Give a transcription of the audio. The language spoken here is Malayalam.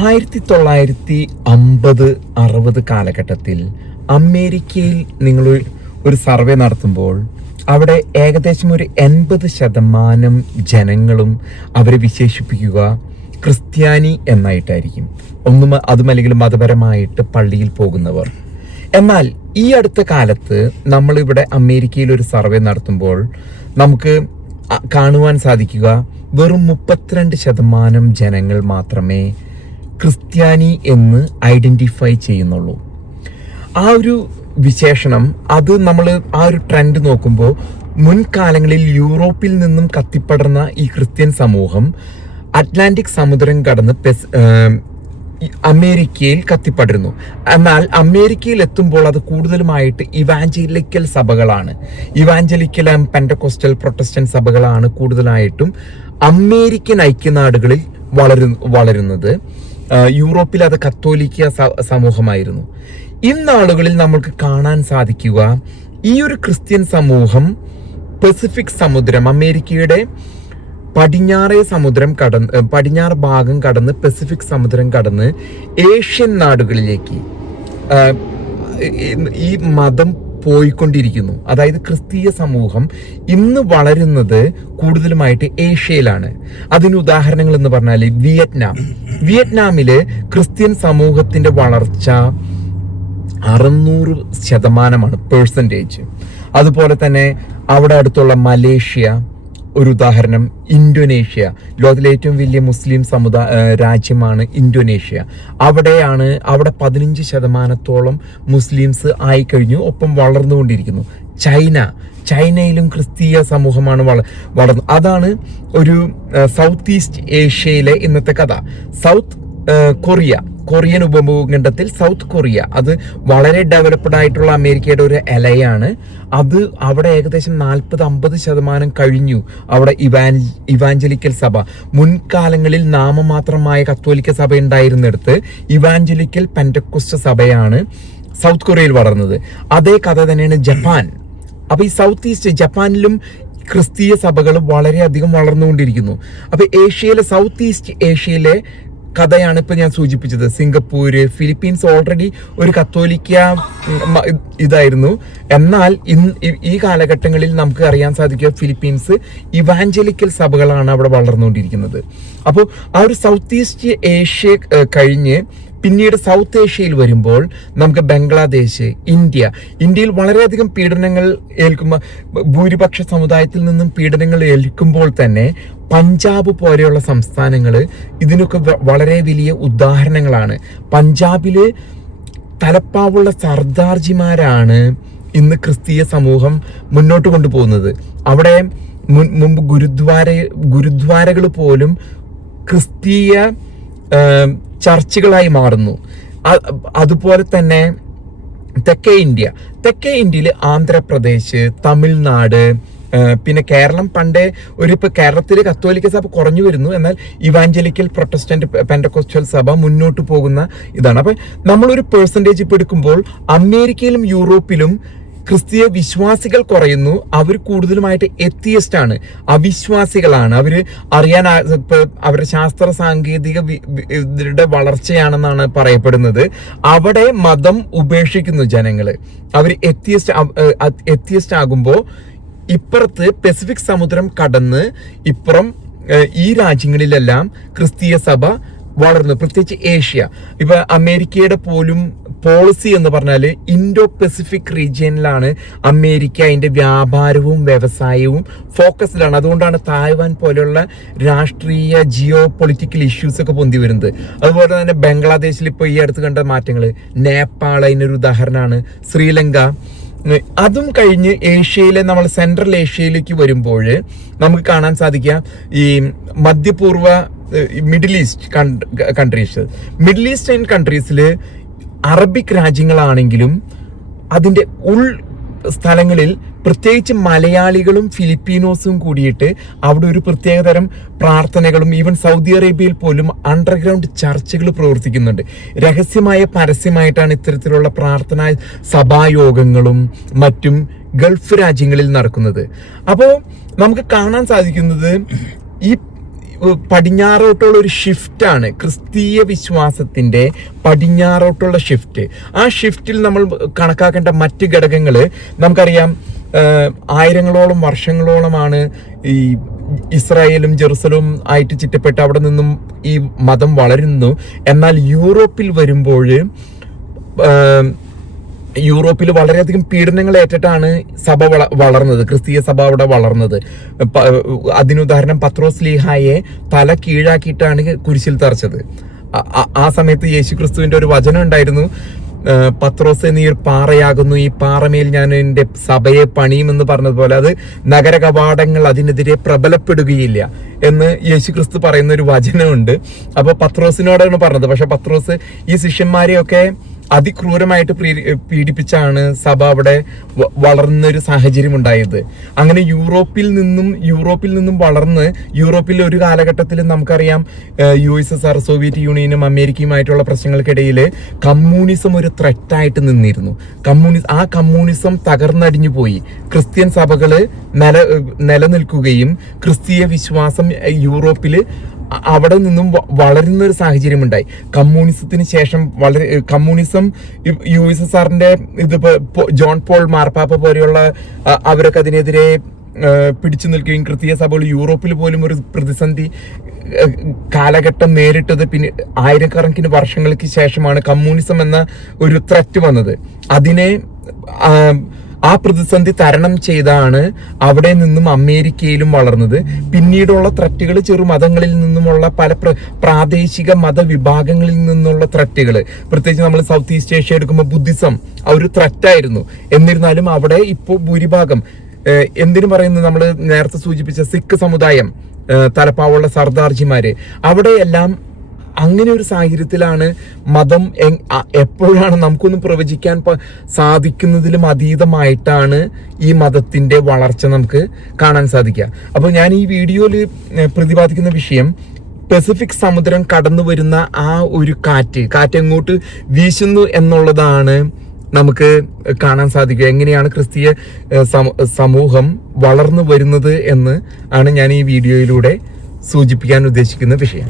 1950-60 കാലഘട്ടത്തിൽ അമേരിക്കയിൽ നിങ്ങൾ ഒരു സർവേ നടത്തുമ്പോൾ അവിടെ ഏകദേശം ഒരു 80% ജനങ്ങളും അവരെ വിശേഷിപ്പിക്കുക ക്രിസ്ത്യാനി എന്നായിട്ടായിരിക്കും. അതുമല്ലെങ്കിൽ മതപരമായിട്ട് പള്ളിയിൽ പോകുന്നവർ. എന്നാൽ ഈ അടുത്ത കാലത്ത് നമ്മളിവിടെ അമേരിക്കയിൽ ഒരു സർവേ നടത്തുമ്പോൾ നമുക്ക് കാണുവാൻ സാധിക്കുക വെറും 32% ജനങ്ങൾ മാത്രമേ ക്രിസ്ത്യാനി എന്ന് ഐഡന്റിഫൈ ചെയ്യുന്നുള്ളൂ. ആ ഒരു വിശേഷണം അത് നമ്മൾ ആ ഒരു ട്രെൻഡ് നോക്കുമ്പോൾ മുൻകാലങ്ങളിൽ യൂറോപ്പിൽ നിന്നും കത്തിപ്പടർന്ന ഈ ക്രിസ്ത്യൻ സമൂഹം അറ്റ്ലാന്റിക് സമുദ്രം കടന്ന് അമേരിക്കയിൽ കത്തിപ്പടരുന്നു. എന്നാൽ അമേരിക്കയിൽ എത്തുമ്പോൾ അത് കൂടുതലുമായിട്ട് ഇവാഞ്ചലിക്കൽ സഭകളാണ്, ഇവാഞ്ചലിക്കൽ പെന്റക്കോസ്റ്റൽ പ്രൊട്ടസ്റ്റന്റ് സഭകളാണ് കൂടുതലായിട്ടും അമേരിക്കൻ ഐക്യനാടുകളിൽ വളരുന്നത്. യൂറോപ്പിൽ അത് കത്തോലിക്ക സമൂഹമായിരുന്നു. ഇന്നാളുകളിൽ നമ്മൾക്ക് കാണാൻ സാധിക്കുക ഈ ഒരു ക്രിസ്ത്യൻ സമൂഹം പസഫിക് സമുദ്രം, അമേരിക്കയുടെ പടിഞ്ഞാറ് ഭാഗം കടന്ന് പസഫിക് സമുദ്രം കടന്ന് ഏഷ്യൻ നാടുകളിലേക്ക് ഈ മതം പോയിക്കൊണ്ടിരിക്കുന്നു. അതായത് ക്രിസ്തീയ സമൂഹം ഇന്ന് വളരുന്നത് കൂടുതലുമായിട്ട് ഏഷ്യയിലാണ്. അതിന് ഉദാഹരണങ്ങൾ എന്ന് പറഞ്ഞാൽ വിയറ്റ്നാമില് ക്രിസ്ത്യൻ സമൂഹത്തിന്റെ വളർച്ച 600%. അതുപോലെ തന്നെ അവിടെ അടുത്തുള്ള മലേഷ്യ ഒരു ഉദാഹരണം, ഇന്തോനേഷ്യ, ലോകത്തിലെ ഏറ്റവും വലിയ മുസ്ലിം രാജ്യമാണ് ഇന്തോനേഷ്യ. അവിടെ 15% മുസ്ലിംസ് ആയിക്കഴിഞ്ഞു, ഒപ്പം വളർന്നുകൊണ്ടിരിക്കുന്നു. ചൈനയിലും ക്രിസ്തീയ സമൂഹമാണ് വളർന്നു. അതാണ് ഒരു സൗത്ത് ഈസ്റ്റ് ഏഷ്യയിലെ ഇന്നത്തെ കഥ. കൊറിയൻ ഉപഭൂഖണ്ഡത്തിൽ സൗത്ത് കൊറിയ, അത് വളരെ ഡെവലപ്ഡ് ആയിട്ടുള്ള അമേരിക്കയുടെ ഒരു ഇലയാണ്. അത് അവിടെ ഏകദേശം 40-50% കഴിഞ്ഞു. അവിടെ ഇവാഞ്ചലിക്കൽ സഭ, മുൻകാലങ്ങളിൽ നാമമാത്രമായ കത്തോലിക്ക സഭ ഉണ്ടായിരുന്നിടത്ത് ഇവാഞ്ചലിക്കൽ പെന്റക്കോസ്റ്റ് സഭയാണ് സൗത്ത് കൊറിയയിൽ വളർന്നത്. അതേ കഥ തന്നെയാണ് ജപ്പാൻ. അപ്പൊ ഈ സൗത്ത് ഈസ്റ്റ് ജപ്പാനിലും ക്രിസ്തീയ സഭകൾ വളരെയധികം വളർന്നുകൊണ്ടിരിക്കുന്നു. അപ്പൊ സൗത്ത് ഈസ്റ്റ് ഏഷ്യയിലെ കഥയാണ് ഇപ്പൊ ഞാൻ സൂചിപ്പിച്ചത്. സിംഗപ്പൂര്, ഫിലിപ്പീൻസ് ഓൾറെഡി ഒരു കത്തോലിക്ക ഇതായിരുന്നു. എന്നാൽ ഈ കാലഘട്ടങ്ങളിൽ നമുക്ക് അറിയാൻ സാധിക്കുക ഫിലിപ്പീൻസ് ഇവാഞ്ചലിക്കൽ സഭകളാണ് അവിടെ വളർന്നുകൊണ്ടിരിക്കുന്നത്. അപ്പോൾ ആ ഒരു സൗത്ത് ഈസ്റ്റ് ഏഷ്യ കഴിഞ്ഞ് പിന്നീട് സൗത്ത് ഏഷ്യയിൽ വരുമ്പോൾ നമുക്ക് ബംഗ്ലാദേശ്, ഇന്ത്യയിൽ വളരെയധികം പീഡനങ്ങൾ ഏൽക്കുമ്പോൾ, ഭൂരിപക്ഷ സമുദായത്തിൽ നിന്നും പീഡനങ്ങൾ ഏൽക്കുമ്പോൾ തന്നെ പഞ്ചാബ് പോലെയുള്ള സംസ്ഥാനങ്ങൾ ഇതിനൊക്കെ വളരെ വലിയ ഉദാഹരണങ്ങളാണ്. പഞ്ചാബില് തലപ്പാവുള്ള സർദാർജിമാരാണ് ഇന്ന് ക്രിസ്തീയ സമൂഹം മുന്നോട്ട് കൊണ്ടുപോകുന്നത്. അവിടെ മുമ്പ് ഗുരുദ്വാരകൾ പോലും ക്രിസ്തീയ ചർച്ചുകളായി മാറുന്നു. അതുപോലെ തന്നെ തെക്കേ ഇന്ത്യയിൽ ആന്ധ്രാപ്രദേശ്, തമിഴ്നാട്, പിന്നെ കേരളം ഇപ്പൊ കേരളത്തിൽ കത്തോലിക്ക സഭ കുറഞ്ഞു വരുന്നു. എന്നാൽ ഇവാഞ്ചലിക്കൽ പ്രൊട്ടസ്റ്റന്റ് പെന്റക്കോസ്റ്റൽ സഭ മുന്നോട്ട് പോകുന്ന ഇതാണ്. അപ്പൊ നമ്മളൊരു പെർസെന്റേജ് ഇപ്പൊ എടുക്കുമ്പോൾ അമേരിക്കയിലും യൂറോപ്പിലും ക്രിസ്തീയ വിശ്വാസികൾ കുറയുന്നു. അവർ കൂടുതലുമായിട്ട് എത്തിയസ്റ്റ് ആണ്, അവിശ്വാസികളാണ്. അവര് അവരുടെ ശാസ്ത്ര സാങ്കേതിക വളർച്ചയാണെന്നാണ് പറയപ്പെടുന്നത്. അവിടെ മതം ഉപേക്ഷിക്കുന്നു ജനങ്ങള്. അവർ എത്തിയസ്റ്റ് ആകുമ്പോൾ ഇപ്പുറത്ത് പസഫിക് സമുദ്രം കടന്ന് ഇപ്പുറം ഈ രാജ്യങ്ങളിലെല്ലാം ക്രിസ്തീയ സഭ വളർന്നു. പ്രത്യേകിച്ച് ഏഷ്യ, ഇപ്പൊ അമേരിക്കയുടെ പോലും പോളിസി എന്ന് പറഞ്ഞാല് ഇൻഡോ പസഫിക് റീജിയനിലാണ് അമേരിക്ക അതിന്റെ വ്യാപാരവും വ്യവസായവും ഫോക്കസ്ഡാണ്. അതുകൊണ്ടാണ് തായ്വാൻ പോലെയുള്ള രാഷ്ട്രീയ ജിയോ പൊളിറ്റിക്കൽ ഇഷ്യൂസ് ഒക്കെ പൊന്തി വരുന്നത്. അതുപോലെ തന്നെ ബംഗ്ലാദേശിൽ ഇപ്പോൾ ഈ അടുത്ത് കണ്ട മാറ്റങ്ങൾ, നേപ്പാൾ അതിനൊരു ഉദാഹരണമാണ്, ശ്രീലങ്ക. അതും കഴിഞ്ഞ് ഏഷ്യയിലെ നമ്മൾ സെൻട്രൽ ഏഷ്യയിലേക്ക് വരുമ്പോൾ നമുക്ക് കാണാൻ സാധിക്കുക ഈ മധ്യപൂർവ്വ മിഡിൽ ഈസ്റ്റേൺ കൺട്രീസിൽ അറബിക് രാജ്യങ്ങളാണെങ്കിലും അതിൻ്റെ സ്ഥലങ്ങളിൽ പ്രത്യേകിച്ച് മലയാളികളും ഫിലിപ്പീനോസും കൂടിയിട്ട് അവിടെ ഒരു പ്രത്യേകതരം പ്രാർത്ഥനകളും, ഈവൻ സൗദി അറേബ്യയിൽ പോലും അണ്ടർഗ്രൗണ്ട് ചർച്ചുകൾ പ്രവർത്തിക്കുന്നുണ്ട്. പരസ്യമായിട്ടാണ് ഇത്തരത്തിലുള്ള പ്രാർത്ഥനാ സഭായോഗങ്ങളും മറ്റും ഗൾഫ് രാജ്യങ്ങളിൽ നടക്കുന്നത്. അപ്പോൾ നമുക്ക് കാണാൻ സാധിക്കുന്നത് ഈ പടിഞ്ഞാറോട്ടുള്ള ഒരു ഷിഫ്റ്റാണ് ക്രിസ്തീയ വിശ്വാസത്തിന്റെ പടിഞ്ഞാറോട്ടുള്ള ഷിഫ്റ്റ്. ആ ഷിഫ്റ്റിൽ നമ്മൾ കണക്കാക്കേണ്ട മറ്റ് ഘടകങ്ങൾ നമുക്കറിയാം. ആയിരങ്ങളോളം വർഷങ്ങളോളമാണ് ഈ ഇസ്രായേലും ജെറുസലേം ആയിട്ട് ചുറ്റപ്പെട്ട് അവിടെ നിന്നും ഈ മതം വളരുന്നു. എന്നാൽ യൂറോപ്പിൽ വരുമ്പോൾ യൂറോപ്പിൽ വളരെയധികം പീഡനങ്ങൾ ഏറ്റിട്ടാണ് സഭ വളർന്നത്, ക്രിസ്തീയ സഭ അവിടെ വളർന്നത്. അതിനുദാഹരണം പത്രോസ് ലീഹായെ തല കീഴാക്കിയിട്ടാണ് കുരിശിൽ തറച്ചത്. ആ സമയത്ത് യേശുക്രിസ്തുവിന്റെ ഒരു വചനം ഉണ്ടായിരുന്നു, പത്രോസ് നീ ഒരു പാറയാകുന്നു, ഈ പാറമേൽ ഞാൻ എൻ്റെ സഭയെ പണിയുമെന്ന് പറഞ്ഞതുപോലെ അത് നഗര കവാടങ്ങൾ അതിനെതിരെ പ്രബലപ്പെടുകയില്ല എന്ന് യേശുക്രിസ്തു പറയുന്ന ഒരു വചനമുണ്ട്. അപ്പൊ പത്രോസിനോടാണ് പറഞ്ഞത്. പക്ഷെ പത്രോസ് ഈ ശിഷ്യന്മാരെയൊക്കെ അതിക്രൂരമായിട്ട് പീഡിപ്പിച്ചാണ് സഭ അവിടെ വളർന്നൊരു സാഹചര്യം ഉണ്ടായത്. അങ്ങനെ യൂറോപ്പിൽ നിന്നും വളർന്ന് യൂറോപ്പിൽ ഒരു കാലഘട്ടത്തിൽ നമുക്കറിയാം USSR സോവിയറ്റ് യൂണിയനും അമേരിക്കയുമായിട്ടുള്ള പ്രശ്നങ്ങൾക്കിടയിൽ കമ്മ്യൂണിസം ഒരു ത്രെറ്റായിട്ട് നിന്നിരുന്നു. ആ കമ്മ്യൂണിസം തകർന്നടിഞ്ഞു പോയി. ക്രിസ്ത്യൻ സഭകള് നിലനിൽക്കുകയും ക്രിസ്തീയ വിശ്വാസം യൂറോപ്പിൽ അവിടെ നിന്നും വളരുന്ന ഒരു സാഹചര്യം ഉണ്ടായി. കമ്മ്യൂണിസത്തിന് ശേഷം കമ്മ്യൂണിസം USSRന്റെ ജോൺ പോൾ മാർപ്പാപ്പ പോലെയുള്ള അവരൊക്കെ അതിനെതിരെ പിടിച്ചു നിൽക്കുകയും ക്രിസ്തീയ സഭകൾ യൂറോപ്പിൽ പോലും ഒരു പ്രതിസന്ധി കാലഘട്ടം നേരിട്ടത് പിന്നെ ആയിരക്കണക്കിന് വർഷങ്ങൾക്ക് ശേഷമാണ് കമ്മ്യൂണിസം എന്ന ഒരു ത്രെറ്റ് വന്നത്. അതിനെ ആ പ്രതിസന്ധി തരണം ചെയ്താണ് അവിടെ നിന്നും അമേരിക്കയിലും വളർന്നത്. പിന്നീടുള്ള ത്രെറ്റുകൾ ചെറുമതങ്ങളിൽ നിന്നുമുള്ള പല പ്രാദേശിക മതവിഭാഗങ്ങളിൽ നിന്നുള്ള ത്രെറ്റുകൾ, പ്രത്യേകിച്ച് നമ്മൾ സൗത്ത് ഈസ്റ്റ് ഏഷ്യ എടുക്കുമ്പോൾ ബുദ്ധിസം ഒരു ത്രെറ്റായിരുന്നു. എന്നിരുന്നാലും അവിടെ ഇപ്പോൾ ഭൂരിഭാഗം എന്തിനു പറയുന്നത്, നമ്മൾ നേരത്തെ സൂചിപ്പിച്ച സിഖ് സമുദായം, തലപ്പാവുള്ള സർദാർജിമാര്, അവിടെയെല്ലാം അങ്ങനെ ഒരു സാഹചര്യത്തിലാണ് മതം എപ്പോഴാണ് നമുക്കൊന്നും പ്രവചിക്കാൻ സാധിക്കുന്നതിലും അതീതമായിട്ടാണ് ഈ മതത്തിന്റെ വളർച്ച നമുക്ക് കാണാൻ സാധിക്കുക. അപ്പോൾ ഞാൻ ഈ വീഡിയോയിൽ പ്രതിപാദിക്കുന്ന വിഷയം പസഫിക് സമുദ്രം കടന്നു വരുന്ന ആ ഒരു കാറ്റ് എങ്ങോട്ട് വീശുന്നു എന്നുള്ളതാണ് നമുക്ക് കാണാൻ സാധിക്കുക. എങ്ങനെയാണ് ക്രിസ്തീയ സമൂഹം വളർന്നു വരുന്നത് എന്ന് ആണ് ഞാൻ ഈ വീഡിയോയിലൂടെ സൂചിപ്പിക്കാൻ ഉദ്ദേശിക്കുന്ന വിഷയം.